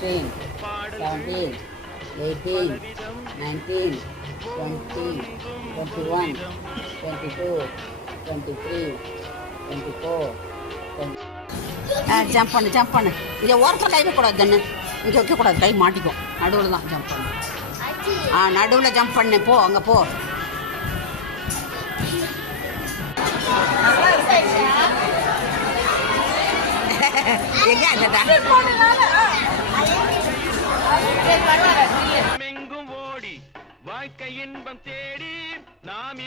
16, 17, 18, 19, 20, 21, 22, 23, 24, 20. Jump பண்ணு இங்கே ஓரத்தில் கை வைக்கக்கூடாது தானே, இங்கே வைக்கக்கூடாது, கை மாட்டிக்கும். நடுவில் தான் ஜம்ப் பண்ணு. நடுவில் ஜம்ப் பண்ணு, போ அங்கே போ. எங்கே எங்கும் ஓடி வாழ்க்கை இன்பம் தேடி நாம்